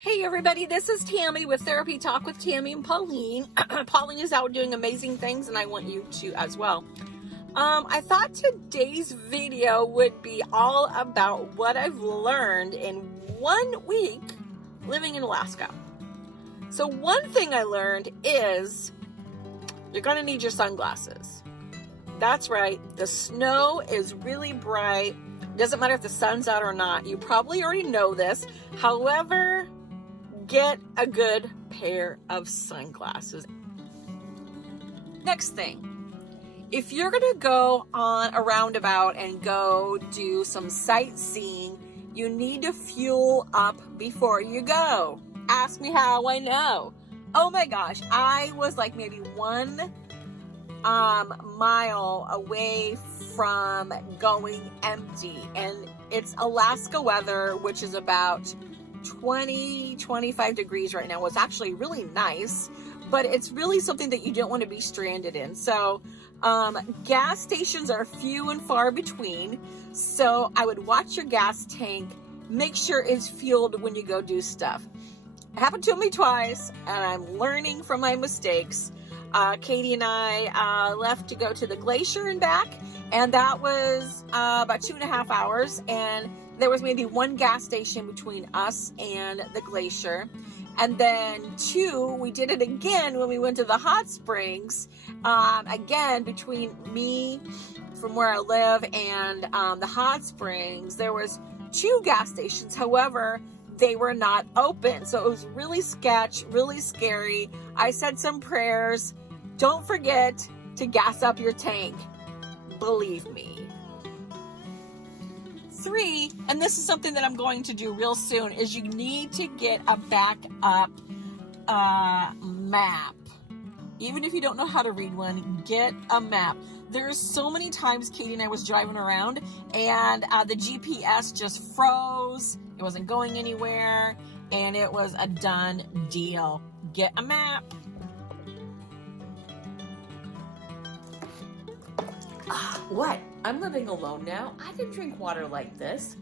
Hey everybody, this is Tammy with Therapy Talk with Tammy and Pauline. Pauline is out doing amazing things and I want you to as well. I thought today's video would be all about what I've learned in 1 week living in Alaska. So one thing I learned is you're going to need your sunglasses. That's right, the snow is really bright. Doesn't matter if the sun's out or not. You probably already know this. However, get a good pair of sunglasses. Next thing, if you're gonna go on a roundabout and go do some sightseeing, you need to fuel up before you go. Ask me how I know. Oh my gosh, I was like maybe 1 mile away from going empty, and it's Alaska weather, which is about 25 degrees right now. It's actually really nice, but it's really something that you don't want to be stranded in. So gas stations are few and far between, so I would watch your gas tank, make sure it's fueled when you go do stuff. It happened to me twice, and I'm learning from my mistakes. Katie and I left to go to the glacier and back, and that was about 2.5 hours, and there was maybe 1 gas station between us and the glacier. And then 2, we did it again when we went to the hot springs. Again, between me from where I live and the hot springs, there was 2 gas stations. However, they were not open. So it was really sketch, really scary. I said some prayers. Don't forget to gas up your tank. Believe me. 3, and this is something that I'm going to do real soon, is you need to get a backup map. Even if you don't know how to read one, get a map. There's so many times Katie and I was driving around and the GPS just froze. It wasn't going anywhere, and it was a done deal. Get a map. What? I'm living alone now. I didn't drink water like this.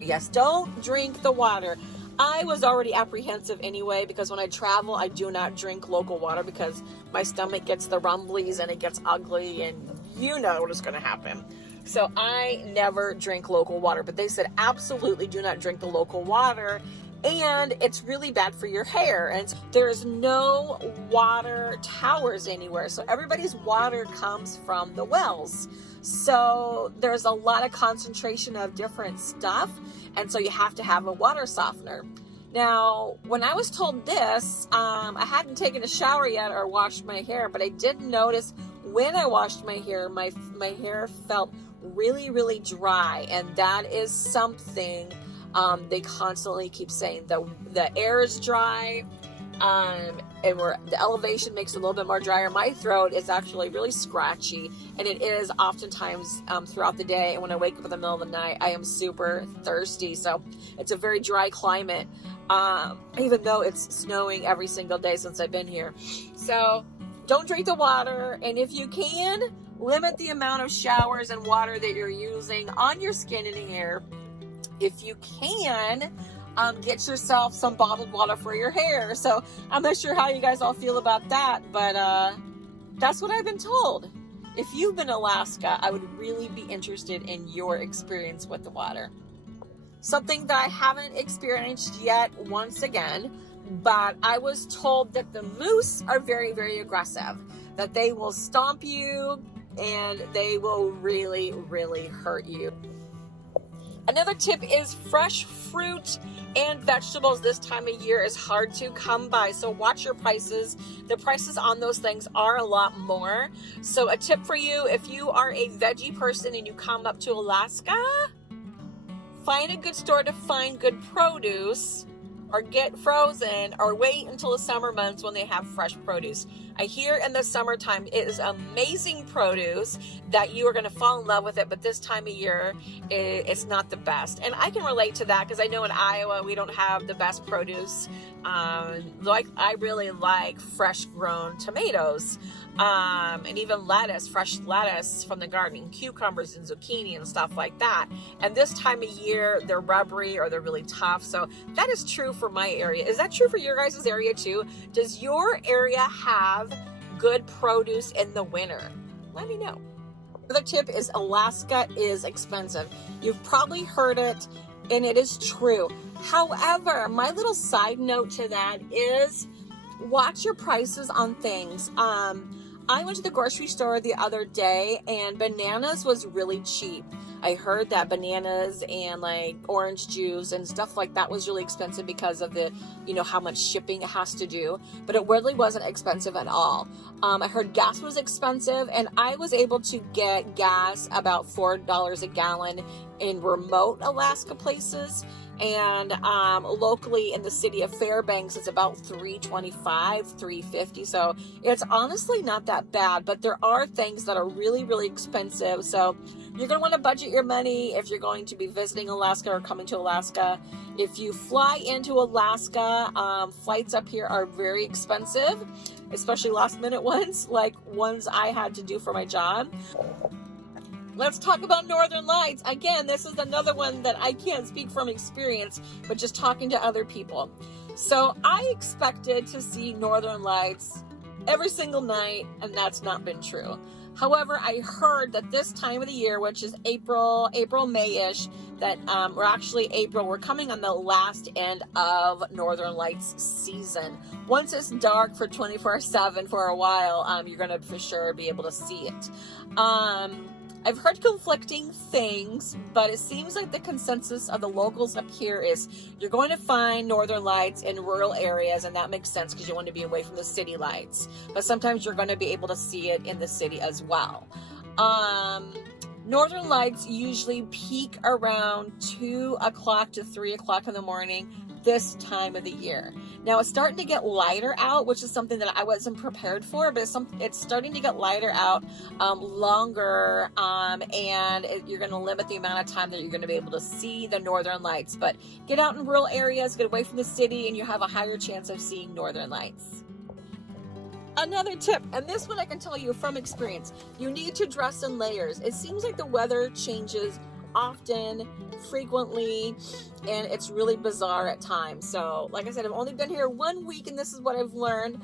Yes, don't drink the water. I was already apprehensive anyway, because when I travel, I do not drink local water because my stomach gets the rumblies and it gets ugly, and you know what is going to happen. So I never drink local water, but they said absolutely do not drink the local water, and it's really bad for your hair. And there's no water towers anywhere, so everybody's water comes from the wells. So there's a lot of concentration of different stuff, and so you have to have a water softener. Now, when I was told this, I hadn't taken a shower yet or washed my hair, but I did notice when I washed my hair, my hair felt really, really dry, and that is something they constantly keep saying. The air is dry, and the elevation makes it a little bit more drier. My throat is actually really scratchy, and it is oftentimes throughout the day. And when I wake up in the middle of the night, I am super thirsty. So it's a very dry climate, even though it's snowing every single day since I've been here. So don't drink the water, and if you can, limit the amount of showers and water that you're using on your skin and hair. If you can, get yourself some bottled water for your hair. So I'm not sure how you guys all feel about that, but that's what I've been told. If you've been in Alaska, I would really be interested in your experience with the water. Something that I haven't experienced yet, once again, but I was told that the moose are very, very aggressive, that they will stomp you and they will really, really hurt you. Another tip is fresh fruit and vegetables this time of year is hard to come by, so watch your prices. The prices on those things are a lot more. So a tip for you, if you are a veggie person and you come up to Alaska, find a good store to find good produce, or get frozen, or wait until the summer months when they have fresh produce. I hear in the summertime it is amazing produce that you are going to fall in love with it, but this time of year it's not the best. And I can relate to that because I know in Iowa we don't have the best produce. Like I really like fresh grown tomatoes, and even lettuce, fresh lettuce from the garden, cucumbers and zucchini and stuff like that. And this time of year they're rubbery or they're really tough. So that is true for my area. Is that true for your guys' area too? Does your area have good produce in the winter? Let me know. Another tip is Alaska is expensive. You've probably heard it, and it is true. However, my little side note to that is watch your prices on things. I went to the grocery store the other day and bananas was really cheap. I heard that bananas and like orange juice and stuff like that was really expensive because of the, how much shipping it has to do, but it really wasn't expensive at all. I heard gas was expensive, and I was able to get gas about $4 a gallon in remote Alaska places. And locally in the city of Fairbanks, it's about $3.25, $3.50. So it's honestly not that bad, but there are things that are really, really expensive. So you're going to want to budget your money if you're going to be visiting Alaska or coming to Alaska. If you fly into Alaska, flights up here are very expensive, especially last minute ones, like ones I had to do for my job. Let's talk about Northern Lights. Again, this is another one that I can't speak from experience, but just talking to other people. So I expected to see Northern Lights every single night, and that's not been true. However, I heard that this time of the year, which is April, May-ish, that we're actually April, we're coming on the last end of Northern Lights season. Once it's dark for 24/7 for a while, you're going to for sure be able to see it. I've heard conflicting things, but it seems like the consensus of the locals up here is you're going to find Northern Lights in rural areas, and that makes sense because you want to be away from the city lights. But sometimes you're going to be able to see it in the city as well. Northern Lights usually peak around 2 o'clock to 3 o'clock in the morning this time of the year. Now it's starting to get lighter out, which is something that I wasn't prepared for, but it's starting to get lighter out longer, and you're going to limit the amount of time that you're going to be able to see the Northern Lights. But get out in rural areas, get away from the city, and you have a higher chance of seeing Northern Lights. Another tip, and this one I can tell you from experience, you need to dress in layers. It seems like the weather changes often, frequently, and it's really bizarre at times. So like I said, I've only been here 1 week, and this is what I've learned.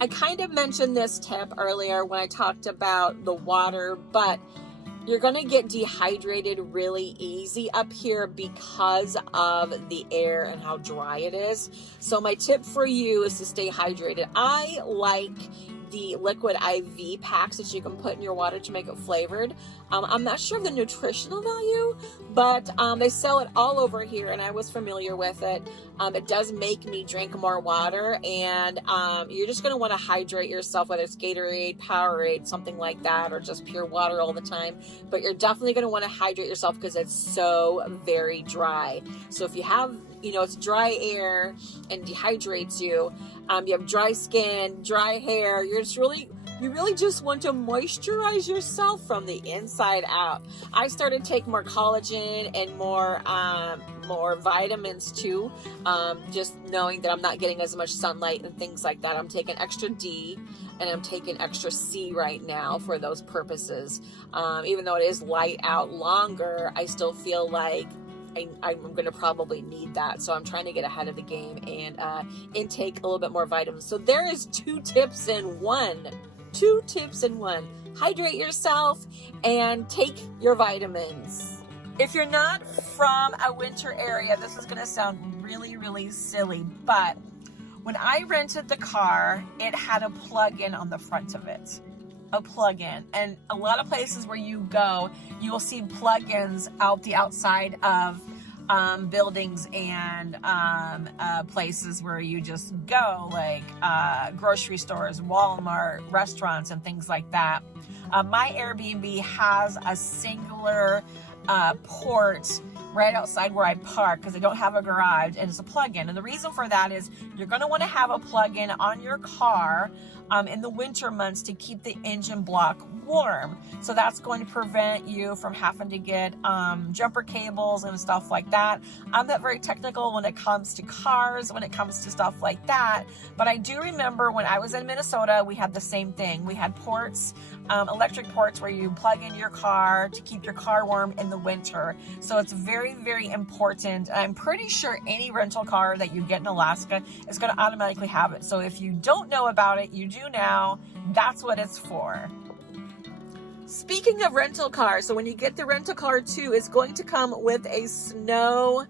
I kind of mentioned this tip earlier when I talked about the water, but you're going to get dehydrated really easy up here because of the air and how dry it is. So my tip for you is to stay hydrated. I like the liquid IV packs that you can put in your water to make it flavored. I'm not sure of the nutritional value, but they sell it all over here, and I was familiar with it. It does make me drink more water, and you're just going to want to hydrate yourself, whether it's Gatorade, Powerade, something like that, or just pure water all the time. But you're definitely going to want to hydrate yourself because it's so very dry. So if you have, it's dry air and dehydrates you, you have dry skin, dry hair, you really just want to moisturize yourself from the inside out. I started taking more collagen and more vitamins too, just knowing that I'm not getting as much sunlight and things like that. I'm taking extra D and I'm taking extra C right now for those purposes. Even though it is light out longer, I still feel like I'm going to probably need that. So I'm trying to get ahead of the game and intake a little bit more vitamins. So there is 2 tips in one. 2 tips in one. Hydrate yourself and take your vitamins. If you're not from a winter area, this is going to sound really, really silly, but when I rented the car, it had a plug-in on the front of it. A plug-in. And a lot of places where you go, you will see plug-ins out the outside of buildings and places where you just go, like grocery stores, Walmart, restaurants, and things like that. My Airbnb has a singular port right outside where I park because I don't have a garage, and it's a plug-in. And the reason for that is you're going to want to have a plug-in on your car in the winter months to keep the engine block warm. So that's going to prevent you from having to get jumper cables and stuff like that. I'm not very technical when it comes to cars, when it comes to stuff like that, but I do remember when I was in Minnesota, we had the same thing. We had ports, electric ports where you plug in your car to keep your car warm in the winter. So it's very, very important. I'm pretty sure any rental car that you get in Alaska is going to automatically have it. So if you don't know about it, you do now. That's what it's for. Speaking of rental cars, so when you get the rental car too, it's going to come with a snow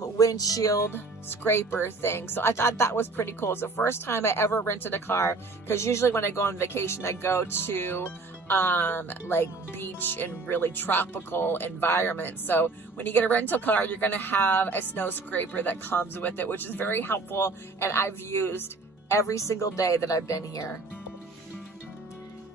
windshield scraper thing. So I thought that was pretty cool. It's the first time I ever rented a car, because usually when I go on vacation, I go to like beach and really tropical environments. So when you get a rental car, you're going to have a snow scraper that comes with it, which is very helpful, and I've used every single day that I've been here.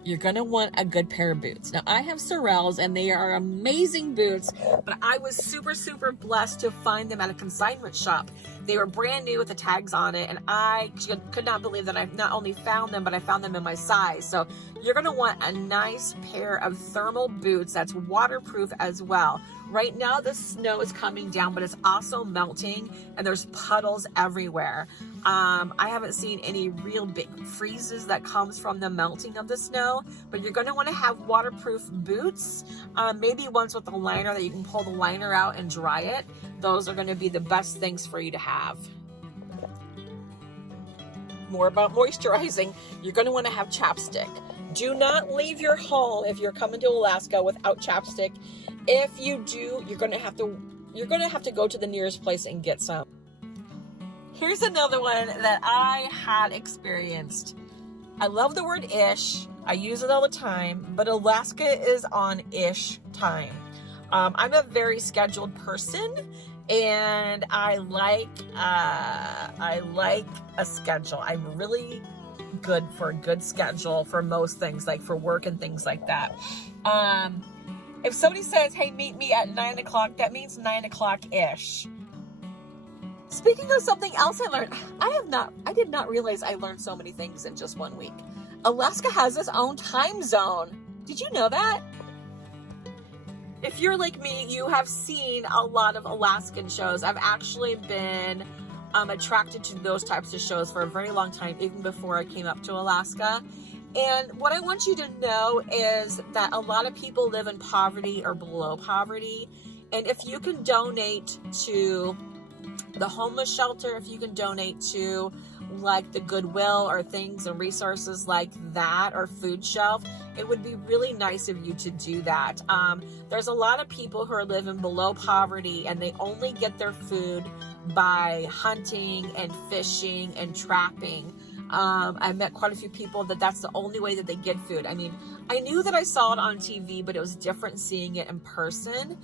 You're going to want a good pair of boots. Now, I have Sorels, and they are amazing boots, but I was super, super blessed to find them at a consignment shop. They were brand new with the tags on it, and I could not believe that I not only found them, but I found them in my size. So you're going to want a nice pair of thermal boots that's waterproof as well. Right now, the snow is coming down, but it's also melting, and there's puddles everywhere. I haven't seen any real big freezes that comes from the melting of the snow, but you're going to want to have waterproof boots, maybe ones with a liner that you can pull the liner out and dry it. Those are going to be the best things for you to have. More about moisturizing, you're going to want to have chapstick. Do not leave your home if you're coming to Alaska without chapstick. If you do, you're going to have to go to the nearest place and get some. Here's another one that I had experienced. I love the word ish. I use it all the time, but Alaska is on ish time. I'm a very scheduled person, and I like a schedule. I'm really good for a good schedule for most things, like for work and things like that. If somebody says, hey, meet me at 9 o'clock, that means 9 o'clock-ish. Speaking of something else I learned, I did not realize I learned so many things in just 1 week. Alaska has its own time zone. Did you know that? If you're like me, you have seen a lot of Alaskan shows. I've actually been attracted to those types of shows for a very long time, even before I came up to Alaska. And what I want you to know is that a lot of people live in poverty or below poverty. And if you can donate to the homeless shelter, if you can donate to like the Goodwill or things and resources like that, or food shelf, it would be really nice of you to do that. There's a lot of people who are living below poverty, and they only get their food by hunting and fishing and trapping. I met quite a few people that's the only way that they get food. I mean, I knew that I saw it on TV, but it was different seeing it in person.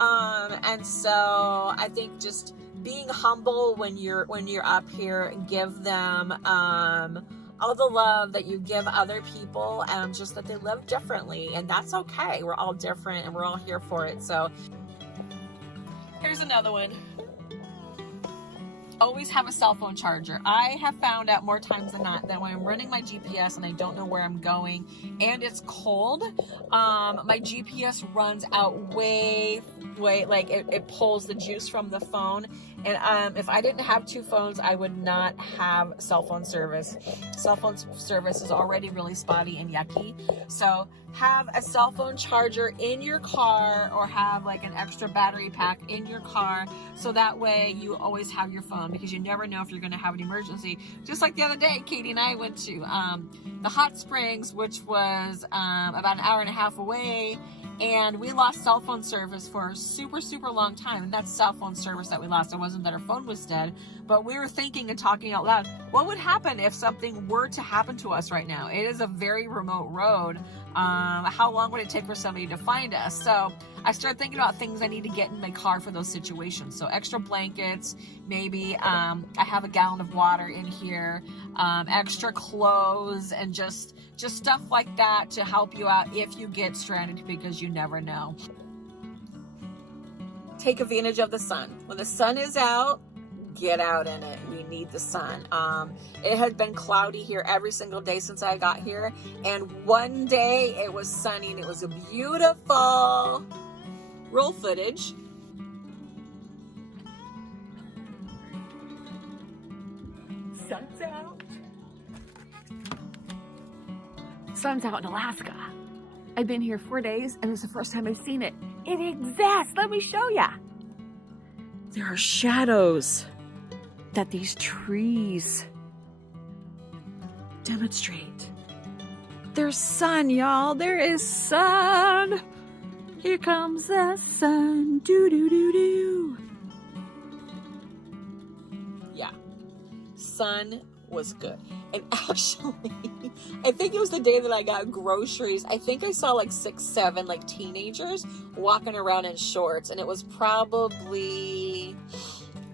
And so I think just being humble when you're up here, give them all the love that you give other people, and just that they live differently, and that's okay. We're all different, and we're all here for it. So here's another one. Always have a cell phone charger. I have found out more times than not that when I'm running my GPS and I don't know where I'm going and it's cold, my GPS runs out way, like it pulls the juice from the phone. And if I didn't have two phones, I would not have cell phone service. Cell phone service is already really spotty and yucky. So have a cell phone charger in your car, or have like an extra battery pack in your car, so that way you always have your phone, because you never know if you're going to have an emergency. Just like the other day, Katie and I went to the hot springs, which was about an hour and a half away, and we lost cell phone service for a super, super long time. And that's cell phone service that we lost. It wasn't that our phone was dead, but we were thinking and talking out loud, what would happen if something were to happen to us right now? It is a very remote road. How long would it take for somebody to find us? So I started thinking about things I need to get in my car for those situations. So extra blankets, maybe I have a gallon of water in here, extra clothes, and just stuff like that to help you out if you get stranded, because you never know. take advantage of the sun. When the sun is out, get out in it. We need the sun. It had been cloudy here every single day since I got here, and one day it was sunny and it was a beautiful roll footage. Sun's out. Sun's out in Alaska. I've been here 4 days and it's the first time I've seen it. It exists. Let me show ya. There are shadows that these trees demonstrate. There's sun, y'all. There is sun. Here comes the sun. Do do do do. Yeah, sun was good. And actually, I think it was the day that I got groceries. I think I saw like 6, 7 like teenagers walking around in shorts, and it was probably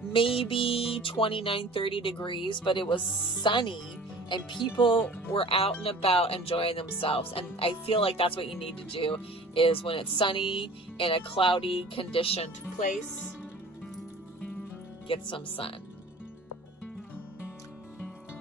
maybe 29, 30 degrees, but it was sunny and people were out and about enjoying themselves. And I feel like that's what you need to do, is when it's sunny in a cloudy conditioned place, get some sun.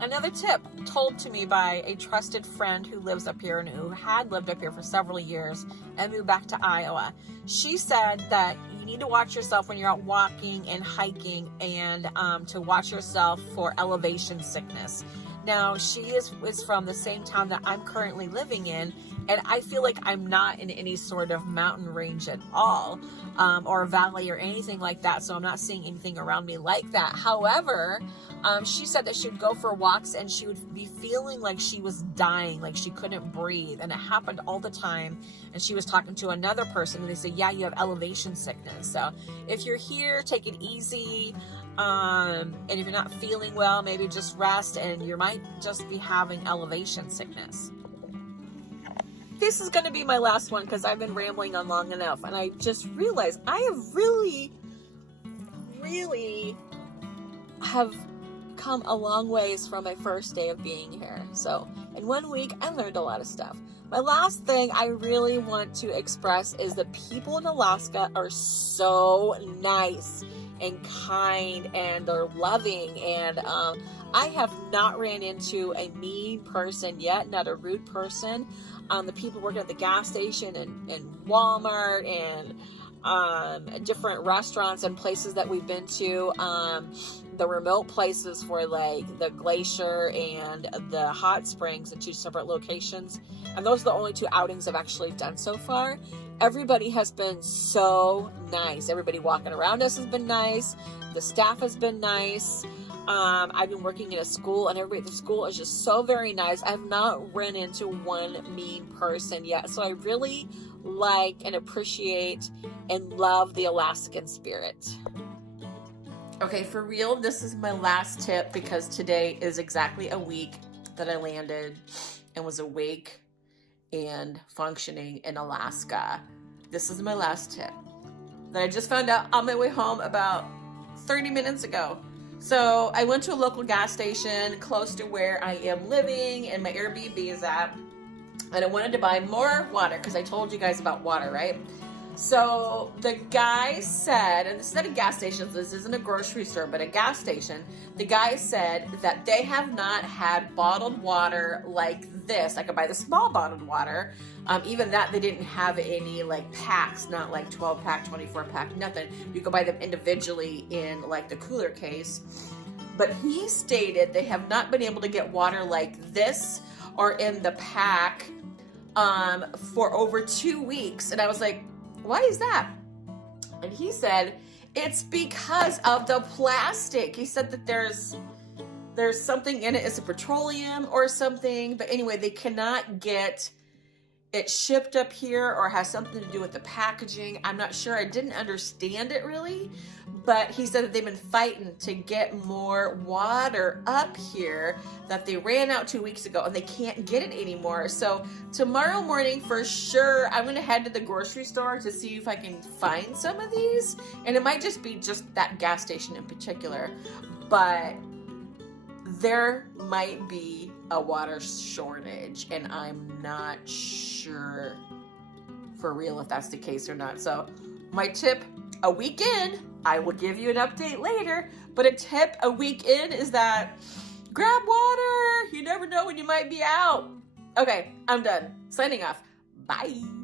Another tip told to me by a trusted friend who lives up here and who had lived up here for several years and moved back to Iowa. She said that you need to watch yourself when you're out walking and hiking, and to watch yourself for elevation sickness. Now, she is from the same town that I'm currently living in, and I feel like I'm not in any sort of mountain range at all, or valley or anything like that, so I'm not seeing anything around me like that. However, she said that she would go for walks and she would be feeling like she was dying, like she couldn't breathe, and it happened all the time. And she was talking to another person and they said, yeah, you have elevation sickness. So if you're here, take it easy. And if you're not feeling well, maybe just rest, and you might just be having elevation sickness. This is going to be my last one because I've been rambling on long enough, and I just realized I have really have come a long ways from my first day of being here. So in 1 week, I learned a lot of stuff. My last thing I really want to express is that people in Alaska are so nice and kind, and they're loving, and I have not ran into a mean person yet, not a rude person. The people working at the gas station and Walmart and different restaurants and places that we've been to, the remote places for like the glacier and the hot springs, the 2 separate locations, and those are the only 2 outings I've actually done so far. Everybody has been so nice. Everybody walking around us has been nice. The staff has been nice. I've been working in a school, and everybody at the school is just so very nice. I have not run into one mean person yet. So I really like and appreciate and love the Alaskan spirit. Okay, for real, this is my last tip because today is exactly a week that I landed and was awake and functioning in Alaska. This is my last tip that I just found out on my way home about 30 minutes ago. So I went to a local gas station close to where I am living and my Airbnb is at, and I wanted to buy more water because I told you guys about water, right? So the guy said, and this is at a gas station, this isn't a grocery store, but a gas station, the guy said that they have not had bottled water like this. I could buy the small bottled water. Even that, they didn't have any like packs, not like 12 pack, 24 pack, nothing. You could buy them individually in like the cooler case. But he stated they have not been able to get water like this or in the pack for over 2 weeks. And I was like, why is that? And he said, it's because of the plastic. He said that there's something in it. It's a petroleum or something. But anyway, they cannot get it shipped up here, or has something to do with the packaging. I'm not sure. I didn't understand it really. But he said that they've been fighting to get more water up here, that they ran out 2 weeks ago and they can't get it anymore. So tomorrow morning for sure, I'm gonna head to the grocery store to see if I can find some of these. And it might just be just that gas station in particular, but there might be a water shortage and I'm not sure for real if that's the case or not. So my tip a week in, I will give you an update later, but a tip a week in is that grab water. You never know when you might be out. Okay, I'm done. Signing off. Bye.